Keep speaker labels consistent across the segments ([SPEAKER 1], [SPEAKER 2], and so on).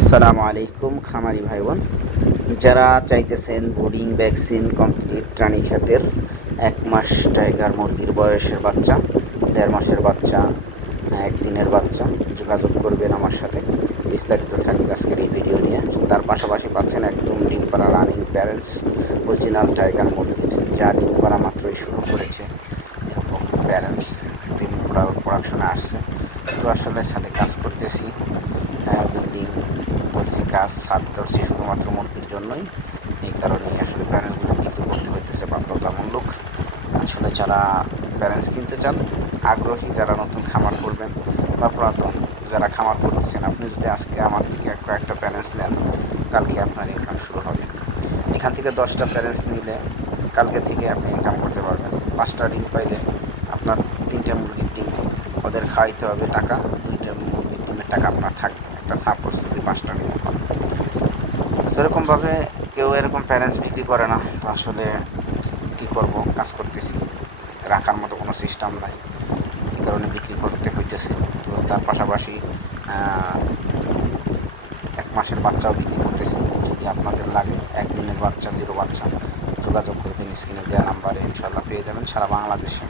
[SPEAKER 1] আসসালামু আলাইকুম, খামারি ভাই বোন। যারা চাইতেছেন বোর্ডিং, ভ্যাকসিন, কমপ্লিট প্রাণী খাতের, এক মাস টাইগার মুরগির বয়সের বাচ্চা, দেড় মাসের বাচ্চা, একদিনের বাচ্চা, যোগাযোগ করবেন আমার সাথে। বিস্তারিত থাকবে আজকের এই ভিডিও নিয়ে। তার পাশাপাশি পাচ্ছেন একদম ডিম পাড়া রানিং প্যারেন্টস, অরিজিনাল টাইগার মুরগির, যা ডিম পাড়া মাত্রই শুরু করেছে। এরকম প্যারেন্টস ডিম পড়া প্রোডাকশনে আসছে। তো আসলে সাথে কাজ করতেছি। বিল্ডিং ধরছি কাজ, সাত ধরছি শুধুমাত্র মুরগির জন্যই। এই কারণেই আসলে প্যারেন্টসগুলো বিক্রি করতে হইতেছে বাধ্যতামূলক। আসলে যারা প্যারেন্টস কিনতে চান, আগ্রহী যারা নতুন খামার করবেন বা পুরাতন যারা খামার করতেছেন, আপনি যদি আজকে আমার থেকে কয়েকটা প্যারেন্টস নেন, কালকে আপনার ইনকাম শুরু হবে। এখান থেকে দশটা প্যারেন্টস নিলে কালকে থেকে আপনি ইনকাম করতে পারবেন। পাঁচটা ডিম পাইলে আপনার তিনটে মুরগির ডিম, ওদের খাওয়াইতে হবে টাকা, দুইটা মুরগির ডিমের টাকা আপনার থাকবে। একটা সাপোজ যদি পাঁচটা ডিম পান সেরকমভাবে কেউ এরকম প্যারেন্টস বিক্রি করে না। তো আসলে কী করব? কাজ করতেছি। রাখার মতো কোনো সিস্টেম নাই। এই কারণে বিক্রি করতে হইতেছে। তো তার পাশাপাশি এক মাসের বাচ্চাও বিক্রি করতেছি। যদি আপনাদের লাগে, একদিনের বাচ্চা জিরো বাচ্চা, যোগাযোগ করবেন স্ক্রিনে দেওয়া নাম্বারে ইনশাল্লাহ পেয়ে যাবেন সারা বাংলাদেশে।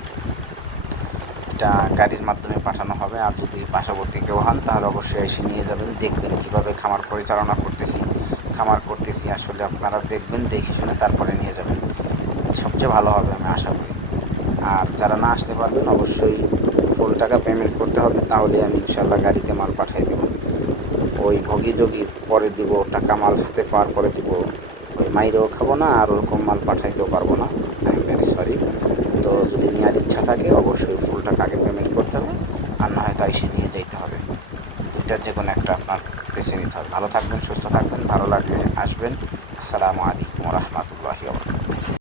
[SPEAKER 1] এটা গাড়ির মাধ্যমে পাঠানো হবে। আর যদি পার্শ্ববর্তী কেউ হন, তাহলে অবশ্যই এসে নিয়ে যাবেন, দেখবেন কীভাবে খামার পরিচালনা করতেছি। খামার করতেছি আসলে আপনারা দেখবেন, দেখে শুনে তারপরে নিয়ে যাবেন। সবচেয়ে ভালো হবে আমি আশা করি। আর যারা না আসতে পারবেন, অবশ্যই ফুল টাকা পেমেন্ট করতে হবে, তাহলে আমি ইনশাল্লাহ গাড়িতে মাল পাঠিয়ে দেবো। ওই ভগি যোগী পরে দিব, টাকা মাল হাতে পাওয়ার পরে দিব। ওই মাইরেও খাব না, আর ওরকম মাল পাঠাইতেও পারব না। আই এম ভেরি সরি তো যদি নেওয়ার ইচ্ছা থাকে, অবশ্যই ফুল টাকা আগে পেমেন্ট করতে হবে, আর না হয়তো এসে নিয়ে যেতে হবে। দুইটার যে কোনো একটা আপনার বেছে নিতে হবে। ভালো থাকবেন, সুস্থ থাকবেন, ভালো লাগলে আসবেন। আসসালামু আলাইকুম রহমতুল্লাহি